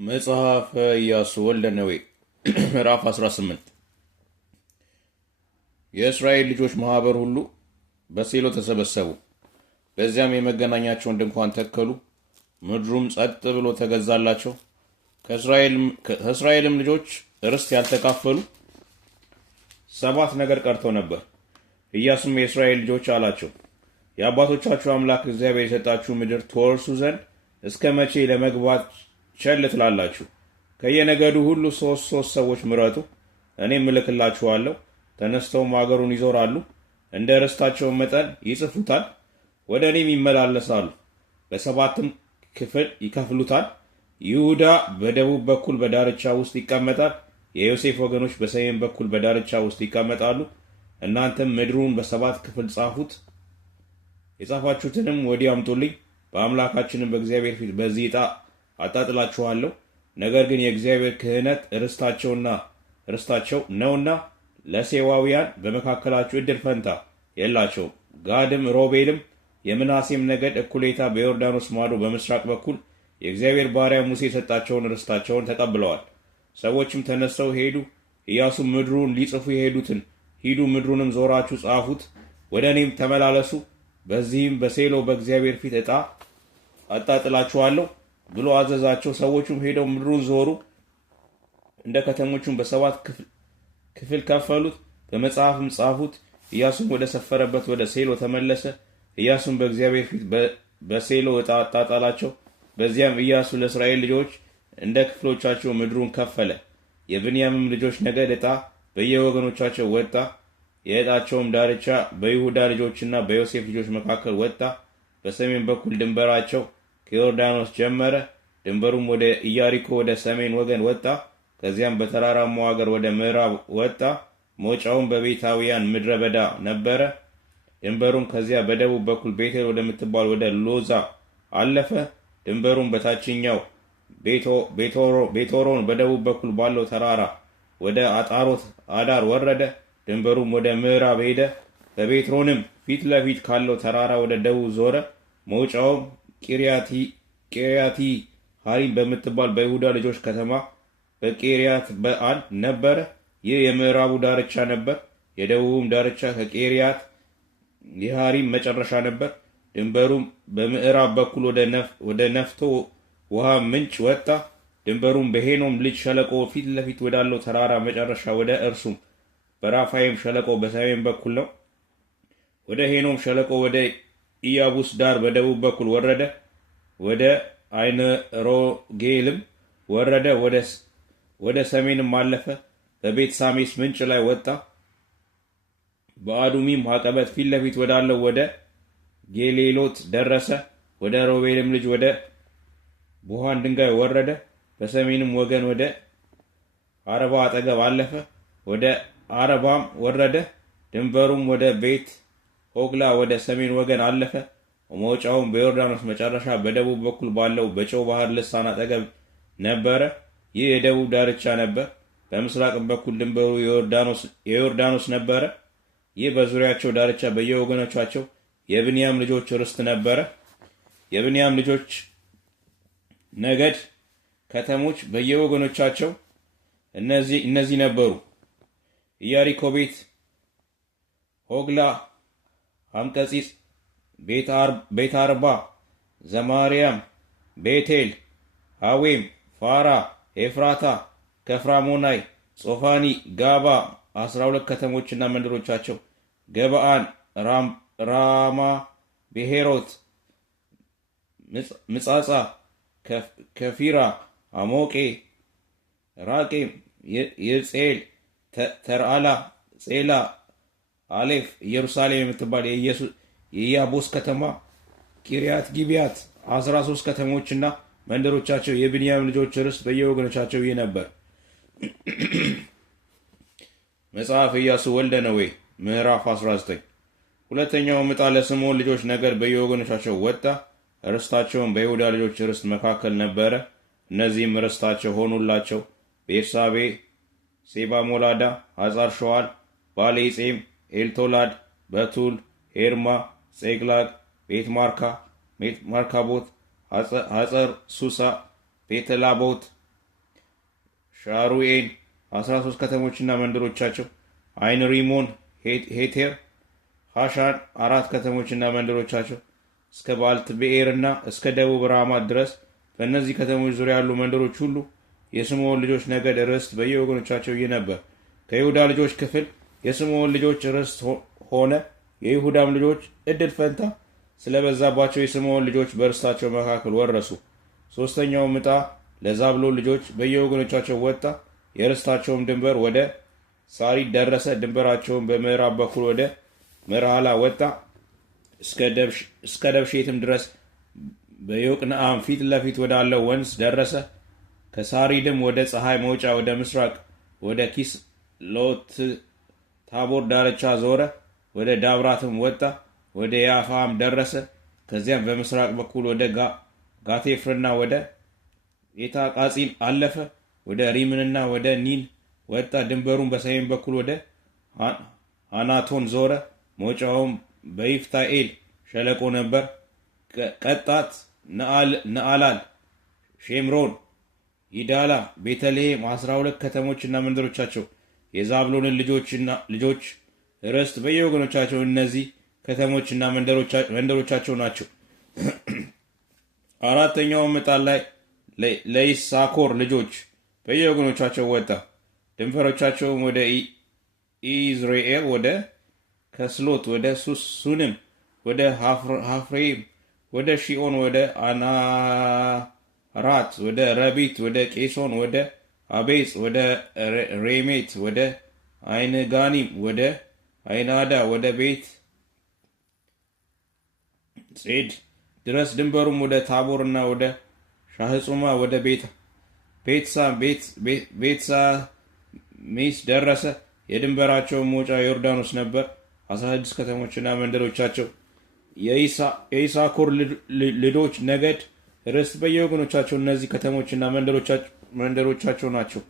መጽሐፈ ኢያሱ ወልደ ነዌ ምዕራፍ 18 የእስራኤል ልጆች ማህበር ሁሉ በሴሎ ተሰበሰቡ። በዚያም የመገናኛቸውን ድንኳን ተከሉ። ምድሩም ጸጥ ብሎ ተገዛላቸው። ከእስራኤልም ልጆች ርስት ያልተካፈሉ 7 ነገድ ቀርተው ነበር። ኢያሱም የእስራኤል ልጆች አላቸው፣ የአባቶቻችሁ አምላክ እግዚአብሔር የሰጣችሁ ምድር ትወርሱ ዘንድ እስከ መቼ ለመግባት ቸል ትላላችሁ? ከየነገዱ ሁሉ ሶስት ሰዎች ምረጡ፣ እኔም እልክላችኋለሁ። ተነስተውም አገሩን ይዞራሉ፣ እንደ ርስታቸው መጠን ይጽፉታል፣ ወደ እኔም ይመላለሳሉ። በሰባትም ክፍል ይከፍሉታል። ይሁዳ በደቡብ በኩል በዳርቻ ውስጥ ይቀመጣል፣ የዮሴፍ ወገኖች በሰሜን በኩል በዳርቻ ውስጥ ይቀመጣሉ። እናንተም ምድሩን በ7 ክፍል ጻፉት። የጻፋችሁትንም ወዲህ አምጡልኝ። በአምላካችንም በእግዚአብሔር ፊት በዚህ ዕጣ አጣጥላችኋለሁ። ነገር ግን የእግዚአብሔር ክህነት ርስታቸው ነውና ለሴዋውያን በመካከላችሁ እድል ፈንታ የላቸውም። ጋድም ሮቤልም የምናሴም ነገድ እኩሌታ በዮርዳኖስ ማዶ በምስራቅ በኩል የእግዚአብሔር ባሪያ ሙሴ የሰጣቸውን ርስታቸውን ተቀብለዋል። ሰዎችም ተነስተው ሄዱ። ኢያሱም ምድሩን ሊጽፉ የሄዱትን ሂዱ፣ ምድሩንም ዞራችሁ ጻፉት፣ ወደ እኔም ተመላለሱ፣ በዚህም በሴሎ በእግዚአብሔር ፊት ዕጣ አጣጥላችኋለሁ ብሎ አዘዛቸው። ሰዎቹም ሄደው ምድሩን ዞሩ፣ እንደ ከተሞቹም በ7 ክፍል ከፈሉት፣ በመጽሐፍም ጻፉት። ኢያሱም ወደ ሰፈረበት ወደ ሴሎ ተመለሰ። ኢያሱም በእግዚአብሔር ፊት በሴሎ ዕጣ አጣጣላቸው። በዚያም ኢያሱ ለእስራኤል ልጆች እንደ ክፍሎቻቸው ምድሩን ከፈለ። የብንያምም ልጆች ነገድ ዕጣ በየወገኖቻቸው ወጣ። የዕጣቸውም ዳርቻ በይሁዳ ልጆችና በዮሴፍ ልጆች መካከል ወጣ። በሰሜን በኩል ድንበራቸው ከዮርዳኖስ ጀመረ። ድንበሩም ወደ ኢያሪኮ ወደ ሰሜን ወገን ወጣ። ከዚያም በተራራማው አገር ወደ ምዕራብ ወጣ። መውጫውም በቤታውያን ምድረ በዳ ነበረ። ድንበሩም ከዚያ በደቡብ በኩል ቤቴል ወደምትባል ወደ ሎዛ አለፈ። ድንበሩም በታችኛው ቤቶሮን በደቡብ በኩል ባለው ተራራ ወደ አጣሮት አዳር ወረደ። ድንበሩም ወደ ምዕራብ ሄደ። በቤትሮንም ፊት ለፊት ካለው ተራራ ወደ ደቡብ ዞረ። መውጫውም ቂርያቲ ሐሪም በምትባል በይሁዳ ልጆች ከተማ በቂርያት በአል ነበረ። ይህ የምዕራቡ ዳርቻ ነበር። የደቡቡም ዳርቻ ከቂርያት የሐሪም መጨረሻ ነበር። ድንበሩም በምዕራብ በኩል ወደ ነፍቶ ውሃ ምንጭ ወጣ። ድንበሩም በሄኖም ልጅ ሸለቆ ፊት ለፊት ወዳለው ተራራ መጨረሻ ወደ እርሱም በራፋይም ሸለቆ በሰሜን በኩል ነው። ወደ ሄኖም ሸለቆ ወደ ኢያቡስ ዳር በደቡብ በኩል ወረደ። ወደ አይነ ሮጌልም ወረደ። ወደ ሰሜንም አለፈ። በቤት ሳሜስ ምንጭ ላይ ወጣ። በአዱሚም አቀበት ፊት ለፊት ወዳለው ወደ ጌሌሎት ደረሰ። ወደ ሮቤልም ልጅ ወደ ቡሃን ድንጋይ ወረደ። በሰሜንም ወገን ወደ አረባ አጠገብ አለፈ። ወደ አረባም ወረደ። ድንበሩም ወደ ቤት ሆግላ ወደ ሰሜን ወገን አለፈ። መውጫውም በዮርዳኖስ መጨረሻ በደቡብ በኩል ባለው በጨው ባህር ልሳን አጠገብ ነበረ። ይህ የደቡብ ዳርቻ ነበር። በምስራቅም በኩል ድንበሩ የዮርዳኖስ ነበረ። ይህ በዙሪያቸው ዳርቻ በየወገኖቻቸው የብንያም ልጆች ርስት ነበረ። የብንያም ልጆች ነገድ ከተሞች በየወገኖቻቸው እነዚህ ነበሩ: ኢያሪኮ፣ ቤት ሆግላ፣ አምቀጺጽ፣ ቤት አርባ፣ ዘማርያም፣ ቤቴል፣ ሐዌም፣ ፋራ፣ ኤፍራታ፣ ከፍራሞናይ፣ ጾፋኒ፣ ጋባ 12 ከተሞችና መንደሮቻቸው፣ ገበአን፣ ራማ፣ ብሔሮት፣ ምጻጻ፣ ከፊራ፣ አሞቄ፣ ራቄም፣ ይርጼል፣ ተርአላ፣ ጼላ፣ አሌፍ፣ ኢየሩሳሌም የምትባል የኢያቡስ ከተማ፣ ቂርያት ጊብያት 13 ከተሞችና መንደሮቻቸው የብንያም ልጆች ርስት በየወገኖቻቸው ይህ ነበር። መጽሐፈ ኢያሱ ወልደ ነዌ ምዕራፍ 19 ሁለተኛው ዕጣ ለስምዖን ልጆች ነገድ በየወገኖቻቸው ወጣ። ርስታቸውም በይሁዳ ልጆች ርስት መካከል ነበረ። እነዚህም ርስታቸው ሆኑላቸው: ቤርሳቤ፣ ሴባ ሞላዳ፣ ሐጻር ሸዋል፣ ባሌጼም፣ ኤልቶላድ፣ በቱል፣ ሄርማ፣ ጼግላግ፣ ቤት ማርካቦት፣ ሐጸር ሱሳ፣ ቤተላቦት፣ ሻሩኤን 13 ከተሞችና መንደሮቻቸው፣ አይን ሪሞን፣ ሄቴር፣ ሐሻን 4 ከተሞችና መንደሮቻቸው እስከ ባልትብኤርና እስከ ደቡብ ራማት ድረስ በእነዚህ ከተሞች ዙሪያ ያሉ መንደሮች ሁሉ የስምዖን ልጆች ነገድ ርስት በየወገኖቻቸው ይህ ነበር። ከይሁዳ ልጆች ክፍል የስምዖን ልጆች ርስት ሆነ። የይሁዳም ልጆች እድል ፈንታ ስለበዛባቸው የስምዖን ልጆች በርስታቸው መካከል ወረሱ። ሶስተኛውም ዕጣ ለዛብሎን ልጆች በየወገኖቻቸው ወጣ። የርስታቸውም ድንበር ወደ ሳሪድ ደረሰ። ድንበራቸውም በምዕራብ በኩል ወደ መርሃላ ወጣ እስከ ደብሼትም ድረስ በዮቅንአም ፊት ለፊት ወዳለው ወንዝ ደረሰ። ከሳሪድም ወደ ፀሐይ መውጫ ወደ ምስራቅ ወደ ኪስሎት ታቦር ዳርቻ ዞረ። ወደ ዳብራትም ወጣ፣ ወደ ያፋም ደረሰ። ከዚያም በምስራቅ በኩል ወደ ጋቴፍርና ወደ ኤታቃጺን አለፈ። ወደ ሪምንና ወደ ኒን ወጣ። ድንበሩም በሰሜን በኩል ወደ አናቶን ዞረ። መውጫውም በይፍታኤል ሸለቆ ነበር። ቀጣት፣ ነአላል፣ ሼምሮን፣ ይዳላ፣ ቤተልሔም 12 ከተሞችና መንደሮቻቸው የዛብሎንን ልጆች ርስት በየወገኖቻቸው እነዚህ ከተሞችና መንደሮቻቸው ናቸው። አራተኛውም ዕጣ ለይሳኮር ልጆች በየወገኖቻቸው ወጣ። ድንበሮቻቸውም ወደ ኢዝራኤል፣ ወደ ከስሎት፣ ወደ ሱንም፣ ወደ ሐፍሬም፣ ወደ ሺኦን፣ ወደ አናራት፣ ወደ ረቢት፣ ወደ ቄሶን፣ ወደ አቤጽ፣ ወደ ሬሜት፣ ወደ አይንጋኒም፣ ወደ አይናዳ፣ ወደ ቤት ጼድ ድረስ ድንበሩም ወደ ታቦርና ወደ ሻህጹማ ወደ ቤትሳሚስ ደረሰ። የድንበራቸው መውጫ ዮርዳኖስ ነበር። 16 ከተሞችና መንደሮቻቸው የይሳኮር ልጆች ነገድ ርስት በየወገኖቻቸው እነዚህ ከተሞችና መንደሮቻቸው ናቸው።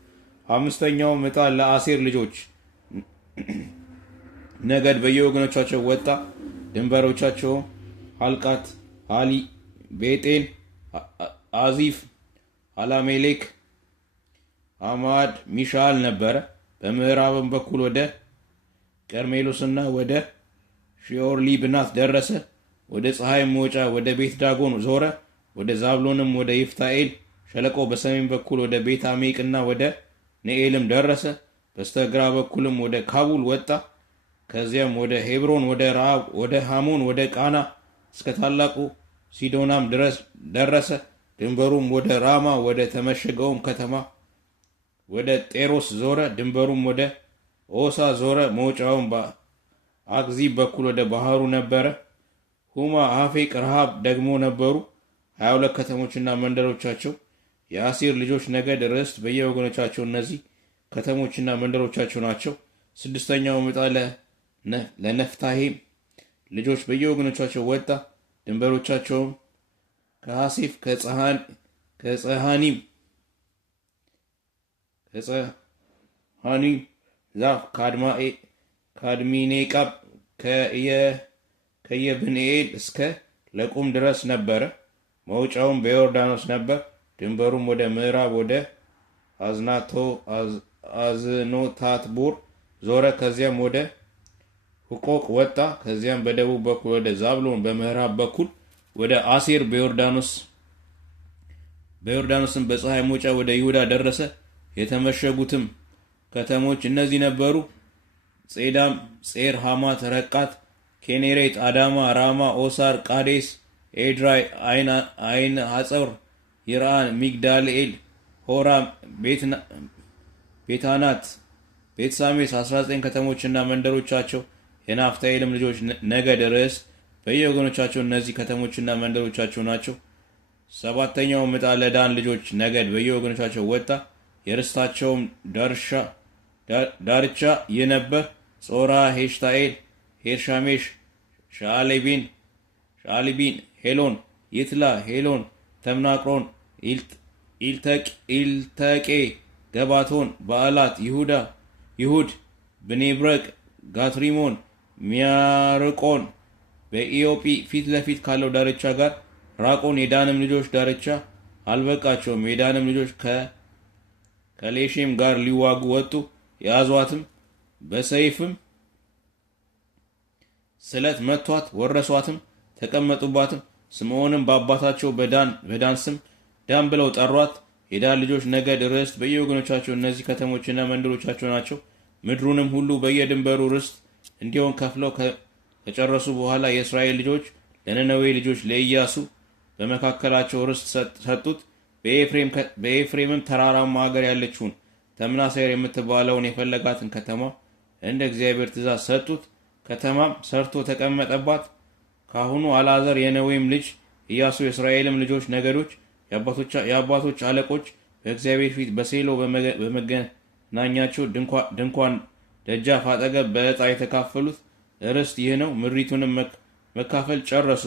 አምስተኛውም ዕጣ ለአሴር ልጆች ነገድ በየወገኖቻቸው ወጣ። ድንበሮቻቸው ሐልቃት፣ ሃሊ፣ ቤጤን፣ አዚፍ፣ አላሜሌክ፣ አማድ፣ ሚሻል ነበረ። በምዕራብም በኩል ወደ ቀርሜሎስና ወደ ሺኦር ሊብናት ደረሰ። ወደ ፀሐይ መውጫ ወደ ቤት ዳጎን ዞረ። ወደ ዛብሎንም ወደ ይፍታኤል ሸለቆ በሰሜን በኩል ወደ ቤት አሜቅና ወደ ንኤልም ደረሰ። በስተግራ በኩልም ወደ ካቡል ወጣ። ከዚያም ወደ ሄብሮን፣ ወደ ረአብ፣ ወደ ሃሞን፣ ወደ ቃና እስከ ታላቁ ሲዶናም ድረስ ደረሰ። ድንበሩም ወደ ራማ ወደ ተመሸገውም ከተማ ወደ ጤሮስ ዞረ። ድንበሩም ወደ ኦሳ ዞረ። መውጫውም በአክዚብ በኩል ወደ ባህሩ ነበረ። ሁማ፣ አፌቅ፣ ረሃብ ደግሞ ነበሩ። 22 ከተሞችና መንደሮቻቸው የአሴር ልጆች ነገድ ርስት በየወገኖቻቸው እነዚህ ከተሞችና መንደሮቻቸው ናቸው። ስድስተኛውም ዕጣ ለነፍታሄም ልጆች በየወገኖቻቸው ወጣ። ድንበሮቻቸውም ከሐሴፍ፣ ከጸሃኒም ዛፍ፣ ከአድሚኔቃብ፣ ከየብንኤል እስከ ለቁም ድረስ ነበረ። መውጫውም በዮርዳኖስ ነበር። ድንበሩም ወደ ምዕራብ ወደ አዝኖታትቡር ዞረ። ከዚያም ወደ ሁቆቅ ወጣ። ከዚያም በደቡብ በኩል ወደ ዛብሎን፣ በምዕራብ በኩል ወደ አሴር፣ በዮርዳኖስም በፀሐይ መውጫ ወደ ይሁዳ ደረሰ። የተመሸጉትም ከተሞች እነዚህ ነበሩ፦ ጼዳም፣ ጼር፣ ሐማት፣ ረቃት፣ ኬኔሬት፣ አዳማ፣ ራማ፣ ኦሳር፣ ቃዴስ፣ ኤድራይ፣ አይን ሐጸር፣ ይርአን፣ ሚግዳልኤል፣ ሆራ፣ ቤታናት፣ ቤትሳሜስ 19 ከተሞችና መንደሮቻቸው የናፍታኤልም ልጆች ነገድ ርስት በየወገኖቻቸው እነዚህ ከተሞችና መንደሮቻቸው ናቸው። ሰባተኛውም ዕጣ ለዳን ልጆች ነገድ በየወገኖቻቸው ወጣ። የርስታቸውም ዳርቻ ይህ ነበር፦ ጾራ፣ ሄሽታኤል፣ ሄርሻሜሽ፣ ሻሊቢን፣ ሄሎን፣ ይትላ፣ ሄሎን፣ ተምናቅሮን፣ ኢልተቄ፣ ገባቶን፣ በዓላት፣ ይሁድ፣ ብኔብረቅ፣ ጋትሪሞን፣ ሚያርቆን በኢዮጲ ፊት ለፊት ካለው ዳርቻ ጋር ራቆን። የዳንም ልጆች ዳርቻ አልበቃቸውም። የዳንም ልጆች ከሌሼም ጋር ሊዋጉ ወጡ። የያዟትም፣ በሰይፍም ስለት መቷት፣ ወረሷትም፣ ተቀመጡባትም። ስምዖንም በአባታቸው በዳን ስም ዳን ብለው ጠሯት። የዳን ልጆች ነገድ ርስት በየወገኖቻቸው እነዚህ ከተሞችና መንደሮቻቸው ናቸው። ምድሩንም ሁሉ በየድንበሩ ርስት እንዲሆን ከፍለው ከጨረሱ በኋላ የእስራኤል ልጆች ለነነዌ ልጆች ለኢያሱ በመካከላቸው ርስት ሰጡት። በኤፍሬምም ተራራማ ሀገር ያለችውን ተምናሴር የምትባለውን የፈለጋትን ከተማ እንደ እግዚአብሔር ትእዛዝ ሰጡት። ከተማም ሰርቶ ተቀመጠባት። ካሁኑ አልዓዛር የነዌም ልጅ ኢያሱ የእስራኤልም ልጆች ነገዶች የአባቶች አለቆች በእግዚአብሔር ፊት በሴሎ በመገናኛቸው ድንኳን ደጃፍ አጠገብ በዕጣ የተካፈሉት ርስት ይህ ነው። ምድሪቱንም መካፈል ጨረሱ።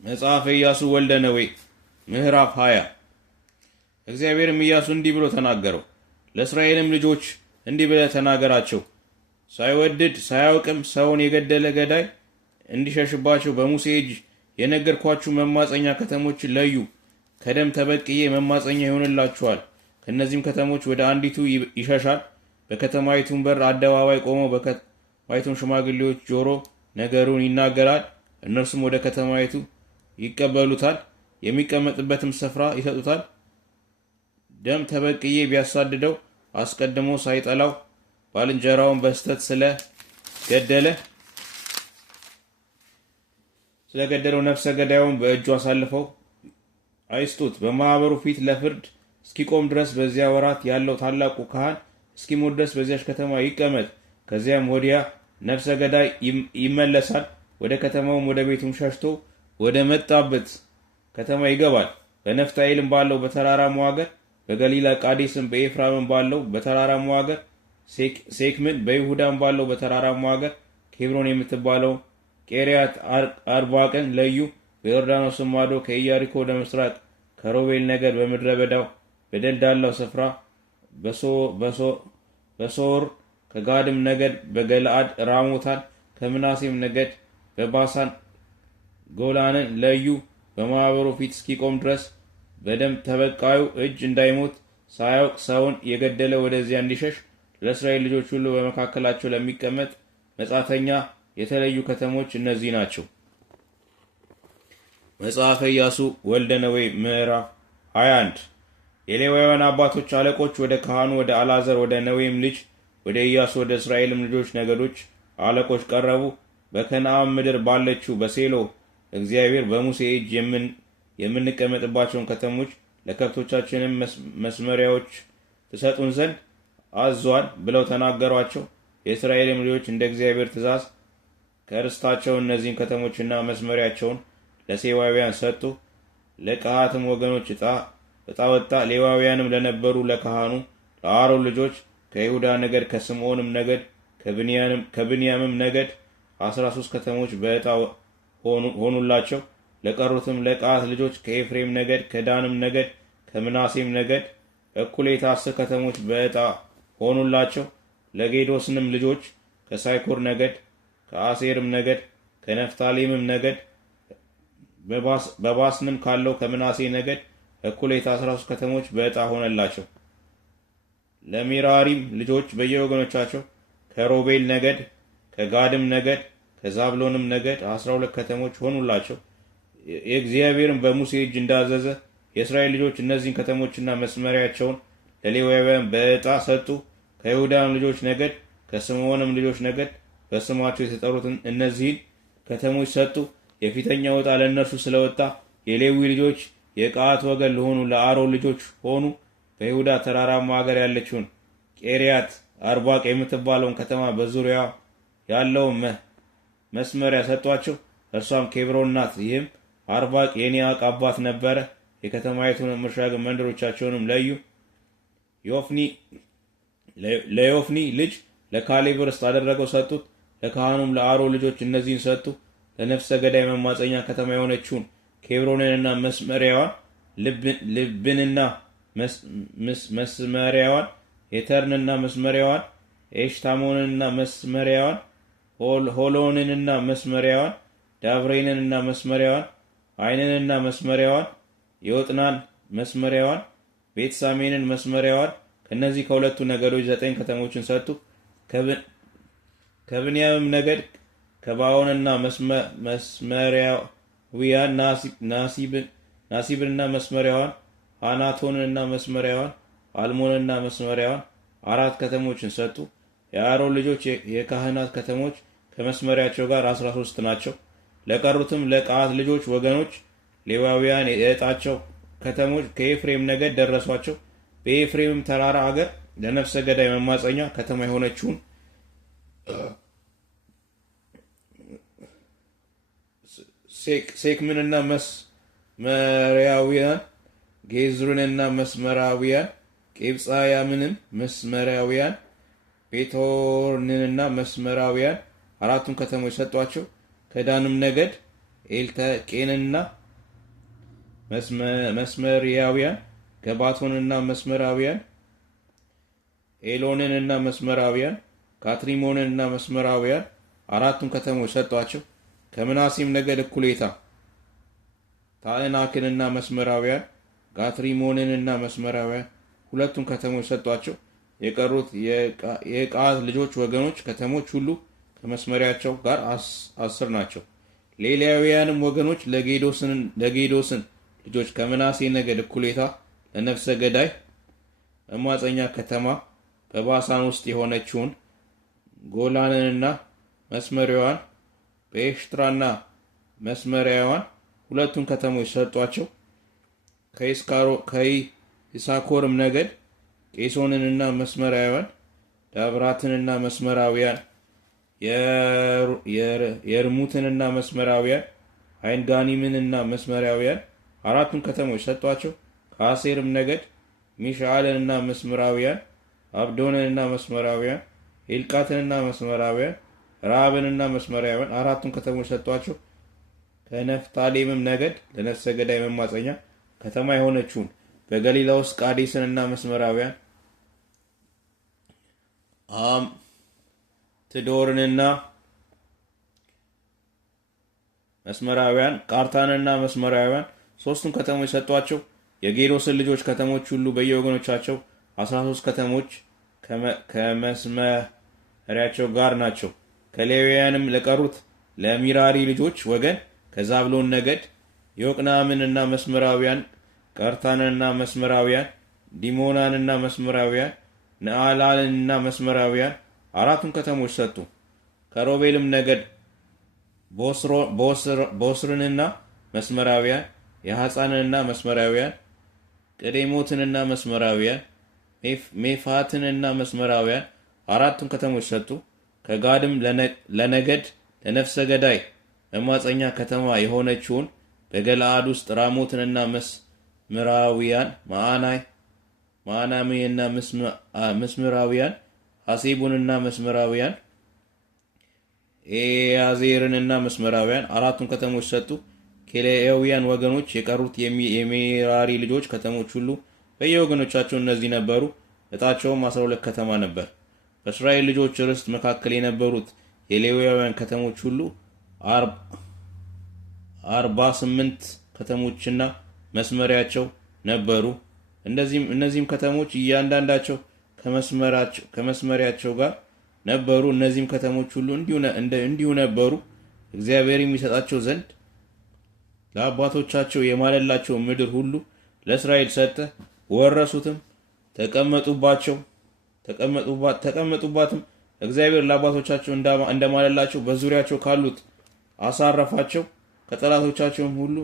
መጽሐፈ ኢያሱ ወልደ ነዌ ምዕራፍ 20 እግዚአብሔርም ኢያሱ እንዲህ ብሎ ተናገረው። ለእስራኤልም ልጆች እንዲህ ብለህ ተናገራቸው። ሳይወድድ ሳያውቅም ሰውን የገደለ ገዳይ እንዲሸሽባቸው በሙሴ እጅ የነገርኳችሁ መማፀኛ ከተሞች ለዩ። ከደም ተበቅዬ መማፀኛ ይሆንላችኋል። ከእነዚህም ከተሞች ወደ አንዲቱ ይሸሻል። በከተማይቱም በር አደባባይ ቆመው በከተማይቱም ሽማግሌዎች ጆሮ ነገሩን ይናገራል። እነርሱም ወደ ከተማይቱ ይቀበሉታል፣ የሚቀመጥበትም ስፍራ ይሰጡታል። ደም ተበቅዬ ቢያሳድደው አስቀድሞ ሳይጠላው ባልንጀራውን በስተት ስለገደለው ነፍሰ ገዳዩን በእጁ አሳልፈው አይስጡት። በማህበሩ ፊት ለፍርድ እስኪቆም ድረስ በዚያ ወራት ያለው ታላቁ ካህን እስኪሞት ድረስ በዚያች ከተማ ይቀመጥ። ከዚያም ወዲያ ነፍሰ ገዳይ ይመለሳል። ወደ ከተማውም ወደ ቤቱም ሸሽቶ ወደ መጣበት ከተማ ይገባል። በነፍታይልም ባለው በተራራማው ሀገር፣ በገሊላ ቃዴስም፣ በኤፍራምም ባለው በተራራማው ሀገር፣ ሴክምን በይሁዳም ባለው በተራራማው ሀገር፣ ኬብሮን የምትባለው ቄሪያት አርባቅን ለዩ። በዮርዳኖስም ማዶ ከኢያሪኮ ወደ ምስራቅ ከሮቤል ነገድ በምድረ በዳው በደልዳላው ስፍራ በሶር ከጋድም ነገድ በገለአድ ራሞታን ከምናሴም ነገድ በባሳን ጎላንን ለዩ። በማህበሩ ፊት እስኪቆም ድረስ በደም ተበቃዩ እጅ እንዳይሞት ሳያውቅ ሰውን የገደለ ወደዚያ እንዲሸሽ ለእስራኤል ልጆች ሁሉ በመካከላቸው ለሚቀመጥ መጻተኛ የተለዩ ከተሞች እነዚህ ናቸው። መጽሐፈ ኢያሱ ወልደ ነዌ ምዕራፍ 21 የሌዋውያን አባቶች አለቆች ወደ ካህኑ ወደ አልዓዛር ወደ ነዌም ልጅ ወደ ኢያሱ ወደ እስራኤልም ልጆች ነገዶች አለቆች ቀረቡ። በከነዓን ምድር ባለችው በሴሎ እግዚአብሔር በሙሴ እጅ የምንቀመጥባቸውን ከተሞች ለከብቶቻችንም መስመሪያዎች ትሰጡን ዘንድ አዟል ብለው ተናገሯቸው። የእስራኤልም ልጆች እንደ እግዚአብሔር ትእዛዝ ከርስታቸው እነዚህን ከተሞችና መስመሪያቸውን ለሌዋውያን ሰጡ። ለቀዓትም ወገኖች ዕጣ ወጣ። ሌዋውያንም ለነበሩ ለካህኑ ለአሮን ልጆች ከይሁዳ ነገድ፣ ከስምዖንም ነገድ፣ ከብንያምም ነገድ 13 ከተሞች በዕጣ ሆኑላቸው። ለቀሩትም ለቀዓት ልጆች ከኤፍሬም ነገድ፣ ከዳንም ነገድ፣ ከምናሴም ነገድ እኩሌታ 10 ከተሞች በዕጣ ሆኑላቸው። ለጌዶስንም ልጆች ከሳይኮር ነገድ፣ ከአሴርም ነገድ፣ ከነፍታሌምም ነገድ በባስንም ካለው ከምናሴ ነገድ እኩሌታ 13 ከተሞች በዕጣ ሆነላቸው። ለሜራሪም ልጆች በየወገኖቻቸው ከሮቤል ነገድ፣ ከጋድም ነገድ፣ ከዛብሎንም ነገድ 12 ከተሞች ሆኑላቸው። የእግዚአብሔርም በሙሴ እጅ እንዳዘዘ የእስራኤል ልጆች እነዚህን ከተሞችና መስመሪያቸውን ለሌዋውያን በዕጣ ሰጡ። ከይሁዳም ልጆች ነገድ፣ ከስምዖንም ልጆች ነገድ በስማቸው የተጠሩትን እነዚህን ከተሞች ሰጡ። የፊተኛው ዕጣ ለእነርሱ ስለወጣ የሌዊ ልጆች የቀዓት ወገን ለሆኑ ለአሮን ልጆች ሆኑ። በይሁዳ ተራራማ ሀገር ያለችውን ቄሪያት አርባቅ የምትባለውን ከተማ በዙሪያ ያለውን መስመሪያ ሰጧቸው። እርሷም ኬብሮን ናት። ይህም አርባቅ የኔአቅ አባት ነበረ። የከተማይቱንም እርሻ መንደሮቻቸውንም ለዩ። ለዮፍኒ ልጅ ለካሌብ ርስት አደረገው ሰጡት። ለካህኑም ለአሮን ልጆች እነዚህን ሰጡ። ለነፍሰ ገዳይ መማፀኛ ከተማ የሆነችውን ኬብሮንንና መስመሪያዋን፣ ልብንና መስመሪያዋን፣ የተርንና መስመሪያዋን፣ ኤሽታሞንንና መስመሪያዋን፣ ሆሎንንና መስመሪያዋን፣ ዳብሬንንና መስመሪያዋን፣ አይንንና መስመሪያዋን፣ የወጥናን መስመሪያዋን፣ ቤት ሳሜንን መስመሪያዋን ከነዚህ ከሁለቱ ነገዶች 9 ከተሞችን ሰጡ። ከብንያምም ነገድ ከባኦንና መስመሪያውያን ናሲብንና መስመሪያዋን፣ አናቶንንና መስመሪያዋን፣ አልሞንና መስመሪያዋን 4 ከተሞችን ሰጡ። የአሮን ልጆች የካህናት ከተሞች ከመስመሪያቸው ጋር 13 ናቸው። ለቀሩትም ለቀዓት ልጆች ወገኖች ሌዋውያን የዕጣቸው ከተሞች ከኤፍሬም ነገድ ደረሷቸው። በኤፍሬምም ተራራ አገር ለነፍሰ ገዳይ መማፀኛ ከተማ የሆነችውን ሴክምንና መስመሪያውያን፣ ጌዝርንና መስመራውያን፣ ቄብጻያምንም መስመራውያን፣ ቤቶርንና መስመራውያን 4ቱን ከተሞች ሰጧቸው። ከዳንም ነገድ ኤልተቄንና መስመሪያውያን፣ ገባቶንና መስመራውያን፣ ኤሎንንና መስመራውያን፣ ካትሪሞንንና መስመራውያን 4ቱን ከተሞች ሰጧቸው። ከምናሴም ነገድ እኩሌታ ታዕናክንና መስመራውያን፣ ጋትሪሞንንና መስመራውያን 2ቱን ከተሞች ሰጧቸው። የቀሩት የቀዓት ልጆች ወገኖች ከተሞች ሁሉ ከመስመሪያቸው ጋር 10 ናቸው። ሌላውያንም ወገኖች ለጌዶስን ልጆች ከምናሴ ነገድ እኩሌታ ለነፍሰ ገዳይ መማፀኛ ከተማ በባሳን ውስጥ የሆነችውን ጎላንንና መስመሪያዋን፣ በኤሽትራና መስመሪያዋን 2ቱን ከተሞች ሰጧቸው። ከይሳኮርም ነገድ ቄሶንንና መስመራውያን፣ ዳብራትንና መስመራውያን፣ የርሙትንና መስመራውያን፣ አይንጋኒምንና መስመራውያን 4ቱን ከተሞች ሰጧቸው። ከአሴርም ነገድ ሚሻአልንና መስመራውያን፣ አብዶንንና መስመራውያን፣ ኤልቃትንና መስመራውያን፣ ራብንና መስመራውያን 4ቱን ከተሞች ሰጧቸው። ከነፍታሌምም ነገድ ለነፍሰ ገዳይ መማፀኛ ከተማ የሆነችውን በገሊላ ውስጥ ቃዴስንና መስመራውያን፣ ትዶርንና መስመራውያን፣ ቃርታንና መስመራውያን 3ቱን ከተሞች ሰጧቸው። የጌዶስን ልጆች ከተሞች ሁሉ በየወገኖቻቸው 13 ከተሞች ከመስመሪያቸው ጋር ናቸው። ከሌዋውያንም ለቀሩት ለሚራሪ ልጆች ወገን ከዛብሎን ነገድ ዮቅናምንና መስመራውያን፣ ቀርታንና መስመራውያን፣ ዲሞናንና መስመራውያን፣ ነአላልንና መስመራውያን 4ቱን ከተሞች ሰጡ። ከሮቤልም ነገድ ቦስርንና መስመራውያን፣ የሐፃንንና መስመራውያን፣ ቅዴሞትንና መስመራውያን፣ ሜፋትንና መስመራውያን 4ቱን ከተሞች ሰጡ። ከጋድም ለነገድ ለነፍሰ ገዳይ መማፀኛ ከተማ የሆነችውን በገለአድ ውስጥ ራሞትንና መስምራውያን፣ ማዕናሚንና መስምራውያን፣ ሐሴቡንና መስመራውያን፣ ኤያዜርንና መስመራውያን 4ቱን ከተሞች ሰጡ። ከሌዋውያን ወገኖች የቀሩት የሜራሪ ልጆች ከተሞች ሁሉ በየወገኖቻቸው እነዚህ ነበሩ። ዕጣቸውም 12 ከተማ ነበር። በእስራኤል ልጆች ርስት መካከል የነበሩት የሌዋውያን ከተሞች ሁሉ 48 ከተሞችና መስመሪያቸው ነበሩ። እነዚህም ከተሞች እያንዳንዳቸው ከመስመሪያቸው ጋር ነበሩ። እነዚህም ከተሞች ሁሉ እንዲሁ ነበሩ። እግዚአብሔር የሚሰጣቸው ዘንድ ለአባቶቻቸው የማለላቸው ምድር ሁሉ ለእስራኤል ሰጠ። ወረሱትም፣ ተቀመጡባትም። እግዚአብሔር ለአባቶቻቸው እንደማለላቸው በዙሪያቸው ካሉት አሳረፋቸው። ከጠላቶቻቸውም ሁሉ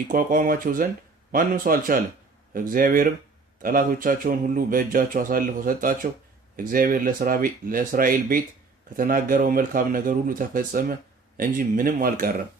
ይቋቋሟቸው ዘንድ ማንም ሰው አልቻለም። እግዚአብሔርም ጠላቶቻቸውን ሁሉ በእጃቸው አሳልፎ ሰጣቸው። እግዚአብሔር ለእስራኤል ቤት ከተናገረው መልካም ነገር ሁሉ ተፈጸመ እንጂ ምንም አልቀረም።